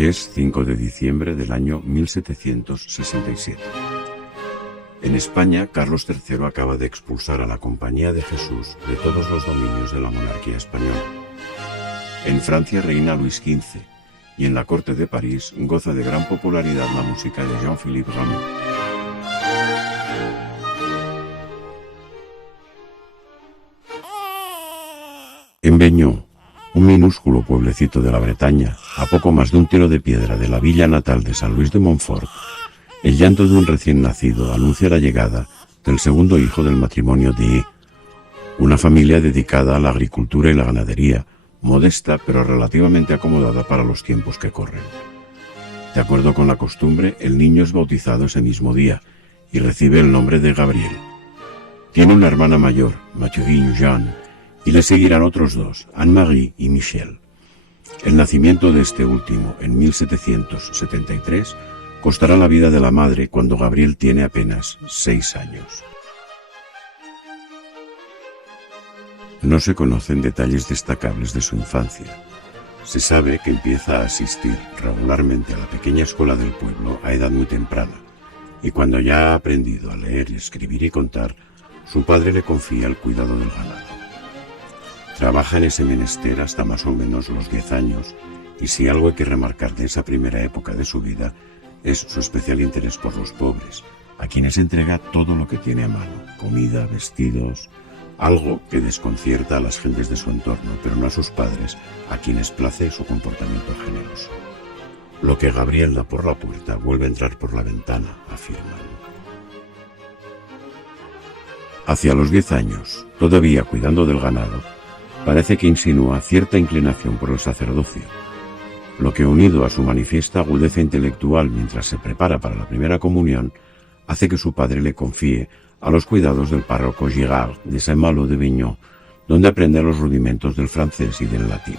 Es 5 de diciembre del año 1767. En España, Carlos III acaba de expulsar a la Compañía de Jesús de todos los dominios de la monarquía española. En Francia reina Luis XV, y en la corte de París goza de gran popularidad la música de Jean-Philippe Rameau. En Beñó, un minúsculo pueblecito de la Bretaña, a poco más de un tiro de piedra de la villa natal de San Luis de Montfort, el llanto de un recién nacido anuncia la llegada del segundo hijo del matrimonio de una familia dedicada a la agricultura y la ganadería, modesta pero relativamente acomodada para los tiempos que corren. De acuerdo con la costumbre, el niño es bautizado ese mismo día y recibe el nombre de Gabriel. Tiene una hermana mayor, Mathurin Jeanne, y le seguirán otros dos, Anne-Marie y Michel. El nacimiento de este último, en 1773, costará la vida de la madre cuando Gabriel tiene apenas 6 años. No se conocen detalles destacables de su infancia. Se sabe que empieza a asistir regularmente a la pequeña escuela del pueblo a edad muy temprana, y cuando ya ha aprendido a leer, escribir y contar, su padre le confía el cuidado del ganado. Trabaja en ese menester hasta más o menos los 10 años, y si algo hay que remarcar de esa primera época de su vida es su especial interés por los pobres, a quienes entrega todo lo que tiene a mano, comida, vestidos, algo que desconcierta a las gentes de su entorno, pero no a sus padres, a quienes place su comportamiento generoso. Lo que Gabriel da por la puerta vuelve a entrar por la ventana, afirman. Hacia los 10 años, todavía cuidando del ganado, parece que insinúa cierta inclinación por el sacerdocio, lo que, unido a su manifiesta agudeza intelectual mientras se prepara para la primera comunión, hace que su padre le confíe a los cuidados del párroco Girard de Saint-Malo de Beñó, donde aprende los rudimentos del francés y del latín.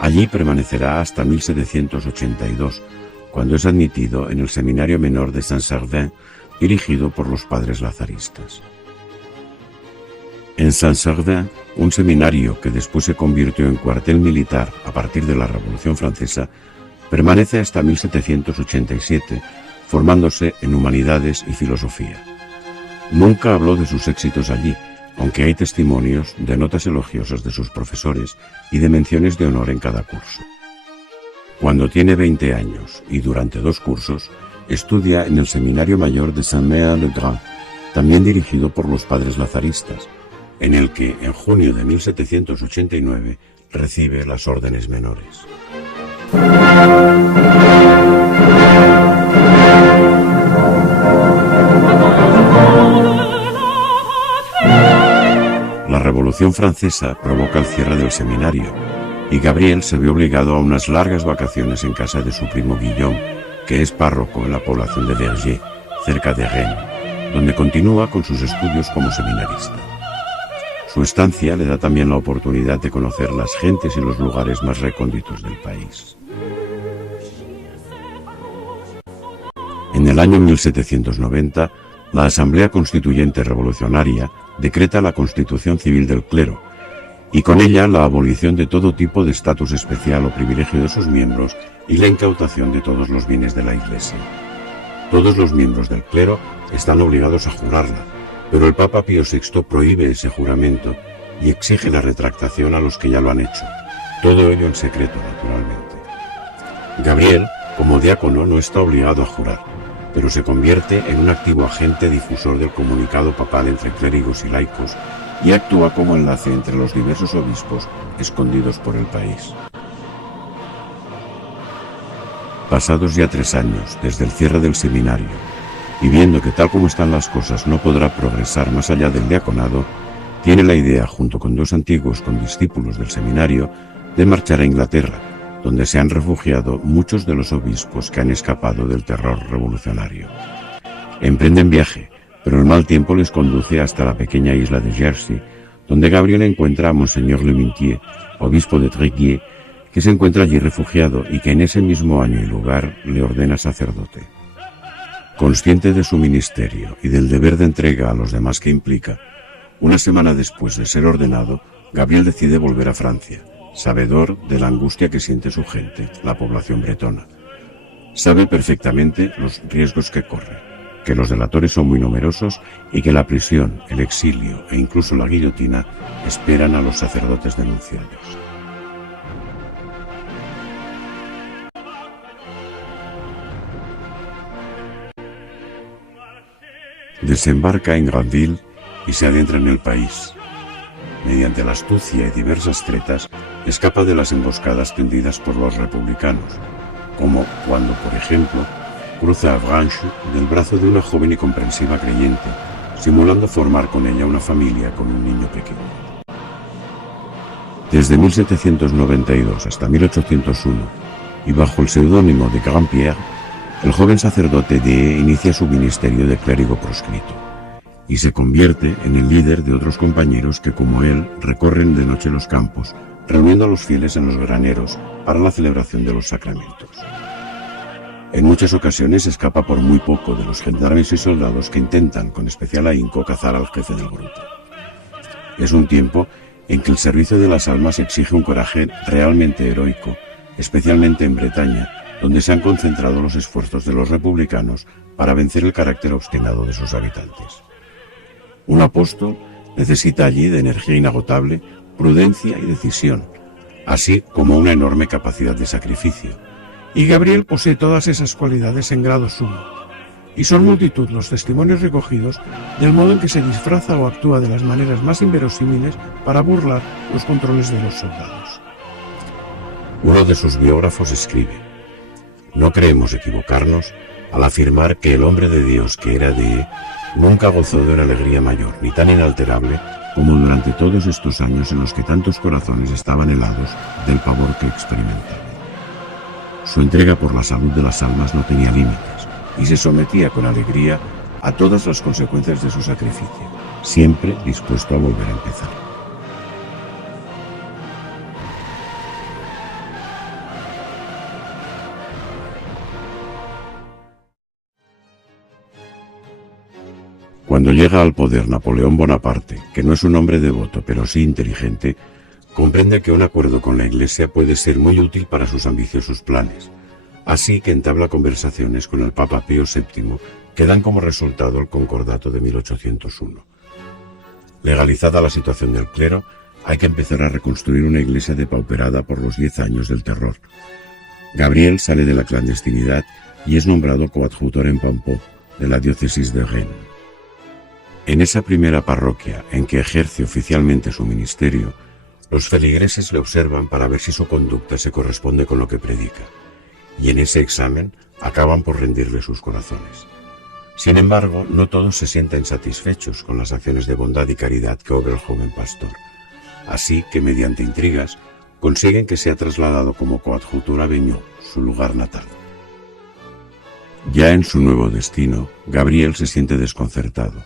Allí permanecerá hasta 1782, cuando es admitido en el Seminario Menor de Saint-Servais, dirigido por los padres lazaristas. En Saint-Servais, un seminario que después se convirtió en cuartel militar a partir de la Revolución Francesa, permanece hasta 1787, formándose en humanidades y filosofía. Nunca habló de sus éxitos allí, aunque hay testimonios de notas elogiosas de sus profesores y de menciones de honor en cada curso. Cuando tiene 20 años y durante 2 cursos, estudia en el Seminario Mayor de Saint-Méen-le-Grand, también dirigido por los padres lazaristas, en el que, en junio de 1789, recibe las órdenes menores. La Revolución Francesa provoca el cierre del seminario, y Gabriel se ve obligado a unas largas vacaciones en casa de su primo Guillaume, que es párroco en la población de Verger, cerca de Rennes, donde continúa con sus estudios como seminarista. Su estancia le da también la oportunidad de conocer las gentes y los lugares más recónditos del país. En el año 1790, la Asamblea Constituyente Revolucionaria decreta la Constitución Civil del Clero, y con ella la abolición de todo tipo de estatus especial o privilegio de sus miembros y la incautación de todos los bienes de la Iglesia. Todos los miembros del clero están obligados a jurarla, pero el Papa Pío VI prohíbe ese juramento y exige la retractación a los que ya lo han hecho, todo ello en secreto, naturalmente. Gabriel, como diácono, no está obligado a jurar, pero se convierte en un activo agente difusor del comunicado papal entre clérigos y laicos y actúa como enlace entre los diversos obispos escondidos por el país. Pasados ya 3 años desde el cierre del seminario, y viendo que tal como están las cosas no podrá progresar más allá del diaconado, tiene la idea, junto con 2 antiguos condiscípulos del seminario, de marchar a Inglaterra, donde se han refugiado muchos de los obispos que han escapado del terror revolucionario. Emprenden viaje, pero el mal tiempo les conduce hasta la pequeña isla de Jersey, donde Gabriel encuentra a Monseñor Le Mintier, obispo de Tréguier, que se encuentra allí refugiado y que en ese mismo año y lugar le ordena sacerdote. Consciente de su ministerio y del deber de entrega a los demás que implica, una semana después de ser ordenado, Gabriel decide volver a Francia, sabedor de la angustia que siente su gente, la población bretona. Sabe perfectamente los riesgos que corre, que los delatores son muy numerosos y que la prisión, el exilio e incluso la guillotina esperan a los sacerdotes denunciados. Desembarca en Granville y se adentra en el país. Mediante la astucia y diversas tretas, escapa de las emboscadas tendidas por los republicanos, como cuando, por ejemplo, cruza a Branche del brazo de una joven y comprensiva creyente, simulando formar con ella una familia con un niño pequeño. Desde 1792 hasta 1801, y bajo el seudónimo de Grand-Pierre, el joven sacerdote de inicia su ministerio de clérigo proscrito, y se convierte en el líder de otros compañeros que, como él, recorren de noche los campos, reuniendo a los fieles en los graneros para la celebración de los sacramentos. En muchas ocasiones escapa por muy poco de los gendarmes y soldados que intentan, con especial ahínco, cazar al jefe del grupo. Es un tiempo en que el servicio de las almas exige un coraje realmente heroico, especialmente en Bretaña, donde se han concentrado los esfuerzos de los republicanos para vencer el carácter obstinado de sus habitantes. Un apóstol necesita allí de energía inagotable, prudencia y decisión, así como una enorme capacidad de sacrificio, y Gabriel posee todas esas cualidades en grado sumo, y son multitud los testimonios recogidos del modo en que se disfraza o actúa de las maneras más inverosímiles para burlar los controles de los soldados. Uno de sus biógrafos escribe: "No creemos equivocarnos al afirmar que el hombre de Dios que era de nunca gozó de una alegría mayor ni tan inalterable como durante todos estos años en los que tantos corazones estaban helados del pavor que experimentaban. Su entrega por la salud de las almas no tenía límites y se sometía con alegría a todas las consecuencias de su sacrificio, siempre dispuesto a volver a empezar". Cuando llega al poder Napoleón Bonaparte, que no es un hombre devoto pero sí inteligente, comprende que un acuerdo con la Iglesia puede ser muy útil para sus ambiciosos planes, así que entabla conversaciones con el Papa Pío VII que dan como resultado el Concordato de 1801. Legalizada la situación del clero, hay que empezar a reconstruir una iglesia depauperada por los 10 años del terror. Gabriel sale de la clandestinidad y es nombrado coadjutor en Pampeau, de la diócesis de Rennes. En esa primera parroquia en que ejerce oficialmente su ministerio, los feligreses le observan para ver si su conducta se corresponde con lo que predica, y en ese examen acaban por rendirle sus corazones. Sin embargo, no todos se sienten satisfechos con las acciones de bondad y caridad que obra el joven pastor, así que mediante intrigas consiguen que sea trasladado como coadjutor a Beñó, su lugar natal. Ya en su nuevo destino, Gabriel se siente desconcertado.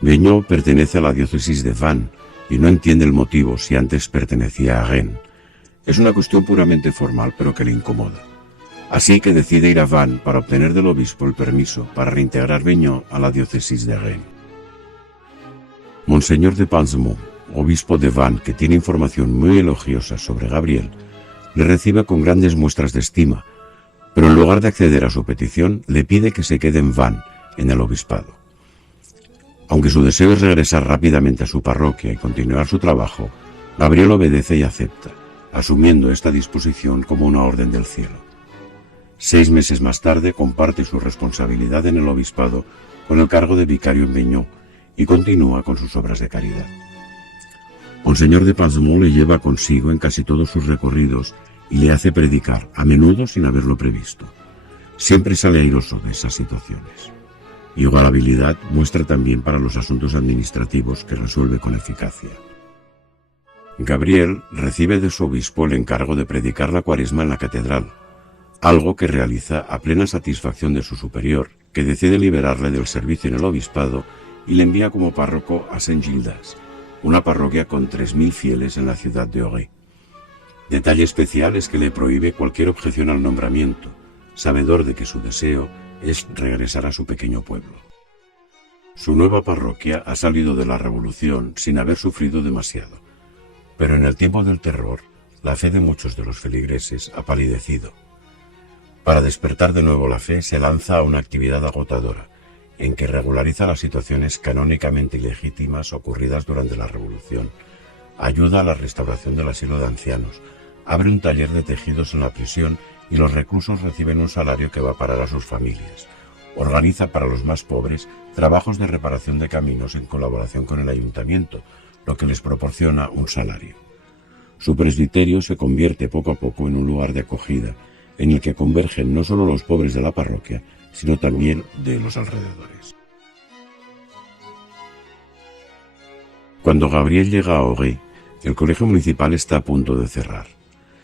Beñó pertenece a la diócesis de Vannes y no entiende el motivo si antes pertenecía a Rennes. Es una cuestión puramente formal, pero que le incomoda. Así que decide ir a Vannes para obtener del obispo el permiso para reintegrar Beñó a la diócesis de Rennes. Monseñor de Pansemont, obispo de Vannes, que tiene información muy elogiosa sobre Gabriel, le recibe con grandes muestras de estima, pero en lugar de acceder a su petición, le pide que se quede en Vannes, en el obispado. Aunque su deseo es regresar rápidamente a su parroquia y continuar su trabajo, Gabriel obedece y acepta, asumiendo esta disposición como una orden del cielo. 6 meses más tarde comparte su responsabilidad en el obispado con el cargo de vicario en Beñó y continúa con sus obras de caridad. Monseñor de Pansemont le lleva consigo en casi todos sus recorridos y le hace predicar, a menudo sin haberlo previsto. Siempre sale airoso de esas situaciones. Y igual habilidad muestra también para los asuntos administrativos que resuelve con eficacia. Gabriel recibe de su obispo el encargo de predicar la cuaresma en la catedral, algo que realiza a plena satisfacción de su superior, que decide liberarle del servicio en el obispado y le envía como párroco a Saint-Gildas, una parroquia con 3.000 fieles en la ciudad de Auray. Detalle especial es que le prohíbe cualquier objeción al nombramiento, sabedor de que su deseo es regresar a su pequeño pueblo. Su nueva parroquia ha salido de la revolución sin haber sufrido demasiado, pero en el tiempo del terror la fe de muchos de los feligreses ha palidecido. Para despertar de nuevo la fe se lanza a una actividad agotadora, en que regulariza las situaciones canónicamente ilegítimas ocurridas durante la Revolución, ayuda a la restauración del asilo de ancianos, abre un taller de tejidos en la prisión y los reclusos reciben un salario que va a parar a sus familias. Organiza para los más pobres trabajos de reparación de caminos en colaboración con el ayuntamiento, lo que les proporciona un salario. Su presbiterio se convierte poco a poco en un lugar de acogida, en el que convergen no solo los pobres de la parroquia, sino también de los alrededores. Cuando Gabriel llega a Augué, el colegio municipal está a punto de cerrar.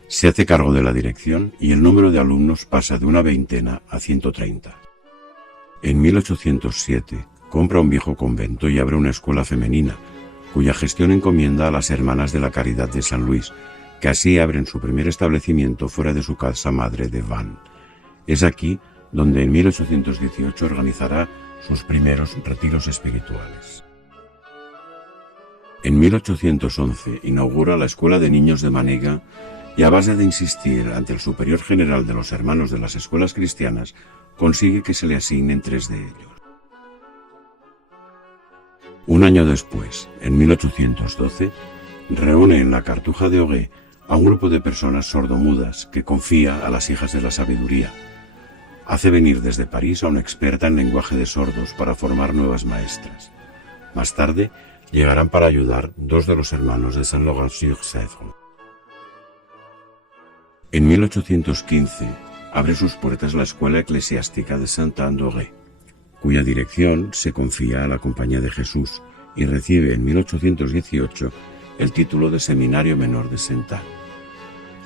Se hace cargo de la dirección y el número de alumnos pasa de una veintena a 130. En 1807 compra un viejo convento y abre una escuela femenina, cuya gestión encomienda a las Hermanas de la Caridad de San Luis, que así abren su primer establecimiento fuera de su casa madre de Vannes. Es aquí donde en 1818 organizará sus primeros retiros espirituales. En 1811 inaugura la Escuela de Niños de Manega y a base de insistir ante el superior general de los hermanos de las escuelas cristianas, consigue que se le asignen 3 de ellos. Un año después, en 1812, reúne en la Cartuja de Augué a un grupo de personas sordomudas que confía a las hijas de la sabiduría. Hace venir desde París a una experta en lenguaje de sordos para formar nuevas maestras. Más tarde, llegarán para ayudar 2 de los hermanos de Saint-Laurent-sur-Sèvre. En 1815 abre sus puertas la Escuela Eclesiástica de Sainte-Anne-d'Auray, cuya dirección se confía a la Compañía de Jesús y recibe en 1818 el título de Seminario Menor de Sainte-Anne.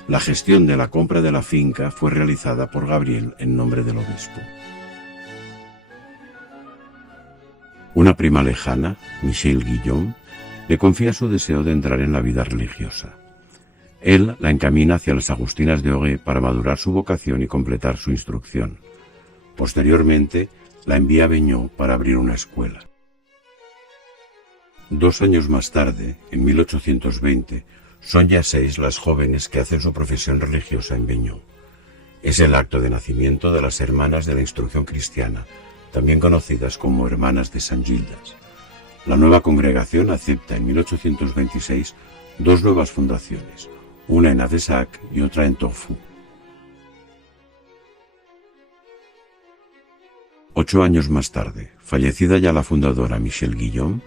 La gestión de la compra de la finca fue realizada por Gabriel en nombre del obispo. Una prima lejana, Michel Guillaume, le confía su deseo de entrar en la vida religiosa. Él la encamina hacia las Agustinas de Augué para madurar su vocación y completar su instrucción. Posteriormente, la envía a Beñó para abrir una escuela. 2 años más tarde, en 1820, son ya 6 las jóvenes que hacen su profesión religiosa en Beñó. Es el acto de nacimiento de las Hermanas de la Instrucción Cristiana, también conocidas como Hermanas de San Gildas. La nueva congregación acepta en 1826 2 nuevas fundaciones, una en Avesac y otra en Torfou. 8 años más tarde, fallecida ya la fundadora Michel Guillaume,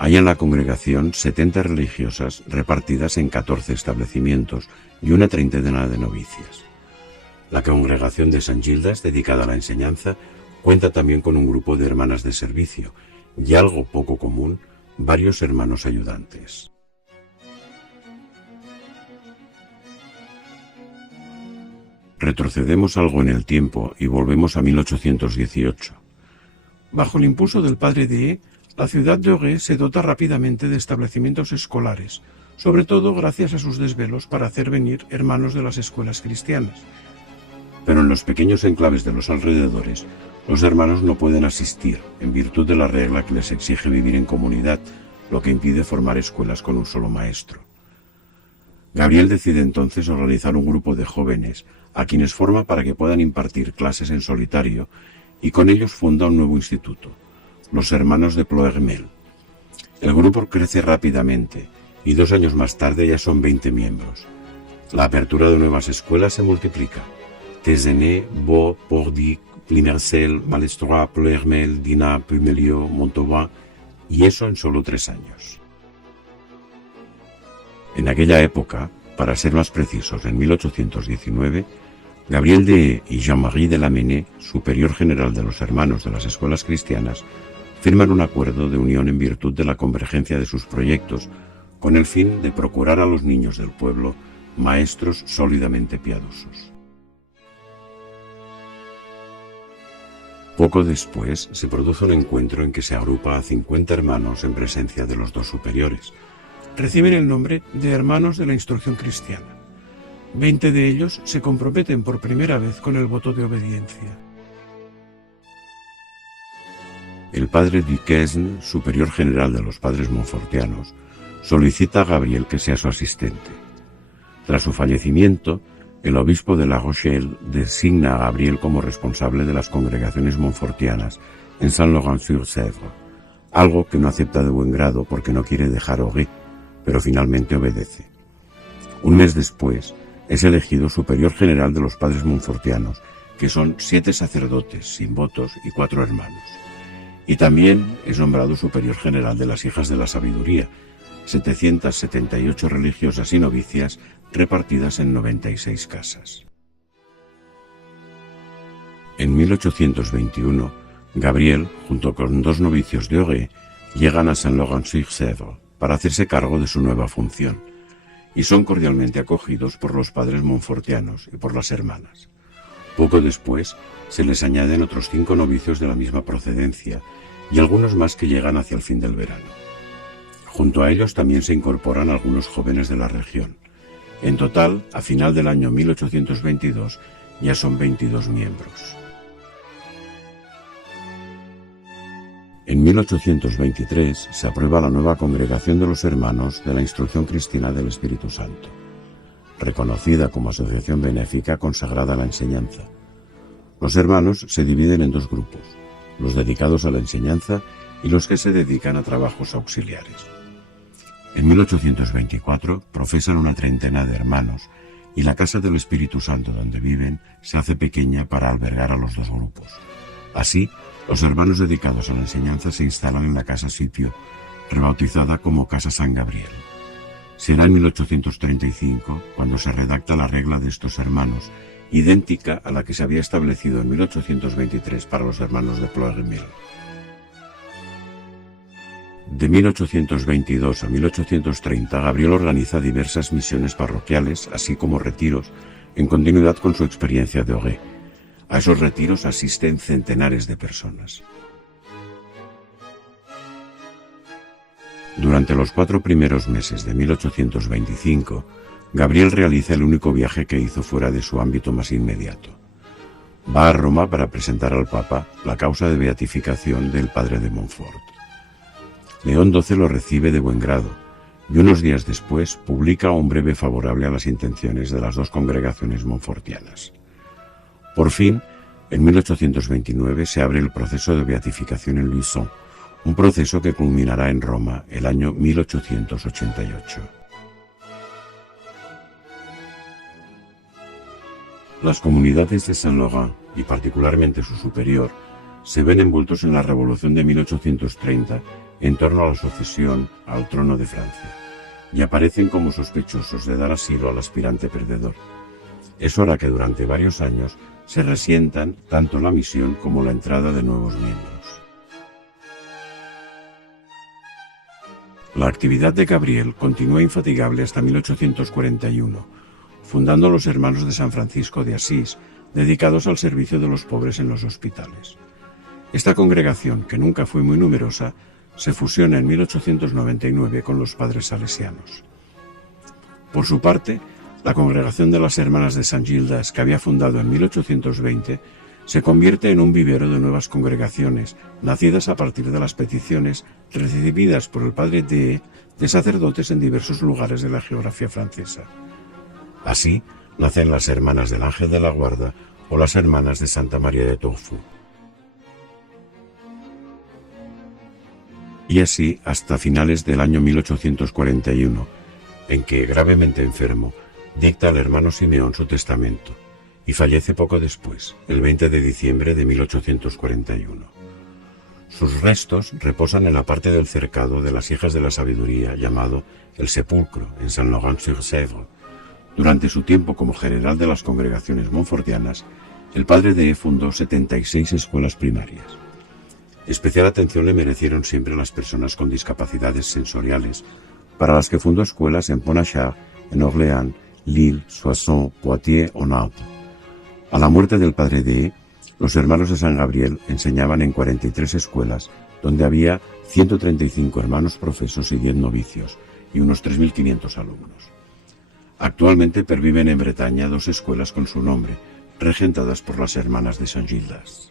hay en la congregación 70 religiosas repartidas en 14 establecimientos y una treintena de novicias. La congregación de San Gildas, dedicada a la enseñanza, cuenta también con un grupo de hermanas de servicio y, algo poco común, varios hermanos ayudantes. Retrocedemos algo en el tiempo y volvemos a 1818. Bajo el impulso del padre Dé, la ciudad de Augué se dota rápidamente de establecimientos escolares, sobre todo gracias a sus desvelos para hacer venir hermanos de las escuelas cristianas. Pero en los pequeños enclaves de los alrededores, los hermanos no pueden asistir, en virtud de la regla que les exige vivir en comunidad, lo que impide formar escuelas con un solo maestro. Gabriel decide entonces organizar un grupo de jóvenes, a quienes forma para que puedan impartir clases en solitario, y con ellos funda un nuevo instituto, los Hermanos de Ploermel. El grupo crece rápidamente, y 2 años más tarde ya son 20 miembros. La apertura de nuevas escuelas se multiplica. Tézenet, Beau, Pordic, Plimercel, Malestroit, Ploermel, Dinant, Pumelieu, Montauban, y eso en solo 3 años. En aquella época, para ser más precisos, en 1819, Gabriel Dé y Jean-Marie de Lamennais, superior general de los hermanos de las escuelas cristianas, firman un acuerdo de unión en virtud de la convergencia de sus proyectos, con el fin de procurar a los niños del pueblo maestros sólidamente piadosos. Poco después se produce un encuentro en que se agrupa a 50 hermanos en presencia de los 2 superiores. Reciben el nombre de Hermanos de la Instrucción Cristiana. 20 de ellos se comprometen por primera vez con el voto de obediencia. El padre Duquesne, superior general de los padres montfortianos, solicita a Gabriel que sea su asistente. Tras su fallecimiento, el obispo de La Rochelle designa a Gabriel como responsable de las congregaciones montfortianas en Saint-Laurent-sur-Sèvre, algo que no acepta de buen grado porque no quiere dejar Auray, pero finalmente obedece. Un mes después, es elegido superior general de los padres montfortianos, que son 7 sacerdotes sin votos y 4 hermanos. Y también es nombrado superior general de las hijas de la sabiduría, 778 religiosas y novicias repartidas en 96 casas. En 1821, Gabriel, junto con 2 novicios de Auray, llegan a Saint-Laurent-sur-Sèvre para hacerse cargo de su nueva función, y son cordialmente acogidos por los padres montfortianos y por las hermanas. Poco después, se les añaden otros 5 novicios de la misma procedencia y algunos más que llegan hacia el fin del verano. Junto a ellos también se incorporan algunos jóvenes de la región. En total, a final del año 1822, ya son 22 miembros. En 1823 se aprueba la nueva Congregación de los Hermanos de la Instrucción Cristiana del Espíritu Santo, reconocida como asociación benéfica consagrada a la enseñanza. Los hermanos se dividen en 2 grupos, los dedicados a la enseñanza y los que se dedican a trabajos auxiliares. En 1824 profesan una treintena de hermanos y la Casa del Espíritu Santo donde viven se hace pequeña para albergar a los 2 grupos. Así, los hermanos dedicados a la enseñanza se instalan en la Casa Sitio, rebautizada como Casa San Gabriel. Será en 1835 cuando se redacta la regla de estos hermanos, idéntica a la que se había establecido en 1823 para los hermanos de Ploermel. De 1822 a 1830, Gabriel organiza diversas misiones parroquiales, así como retiros, en continuidad con su experiencia de Auray. A esos retiros asisten centenares de personas. Durante los 4 primeros meses de 1825, Gabriel realiza el único viaje que hizo fuera de su ámbito más inmediato. Va a Roma para presentar al Papa la causa de beatificación del padre de Montfort. León XII lo recibe de buen grado y unos días después publica un breve favorable a las intenciones de las 2 congregaciones montfortianas. Por fin, en 1829 se abre el proceso de beatificación en Luçon, un proceso que culminará en Roma el año 1888. Las comunidades de Saint-Laurent, y particularmente su superior, se ven envueltos en la Revolución de 1830 en torno a la sucesión al trono de Francia, y aparecen como sospechosos de dar asilo al aspirante perdedor. Es hora que durante varios años se resientan tanto la misión como la entrada de nuevos miembros. La actividad de Gabriel continúa infatigable hasta 1841, fundando los Hermanos de San Francisco de Asís, dedicados al servicio de los pobres en los hospitales. Esta congregación, que nunca fue muy numerosa, se fusiona en 1899 con los padres salesianos. Por su parte, la Congregación de las Hermanas de San Gildas, que había fundado en 1820, se convierte en un vivero de nuevas congregaciones, nacidas a partir de las peticiones recibidas por el padre de sacerdotes en diversos lugares de la geografía francesa. Así, nacen las Hermanas del Ángel de la Guarda o las Hermanas de Santa María de Tourfour. Y así hasta finales del año 1841, en que, gravemente enfermo, dicta al hermano Simeón su testamento, y fallece poco después, el 20 de diciembre de 1841. Sus restos reposan en la parte del cercado de las Hijas de la Sabiduría, llamado El Sepulcro, en Saint-Laurent-sur-Sèvre. Durante su tiempo como general de las congregaciones montfortianas, el padre de fundó 76 escuelas primarias. Especial atención le merecieron siempre las personas con discapacidades sensoriales, para las que fundó escuelas en Pont-à-Chartres, en Orléans, Lille, Soissons, Poitiers o Nantes. A la muerte del padre de los hermanos de San Gabriel enseñaban en 43 escuelas, donde había 135 hermanos profesos y 10 novicios, y unos 3.500 alumnos. Actualmente perviven en Bretaña 2 escuelas con su nombre, regentadas por las Hermanas de San Gildas.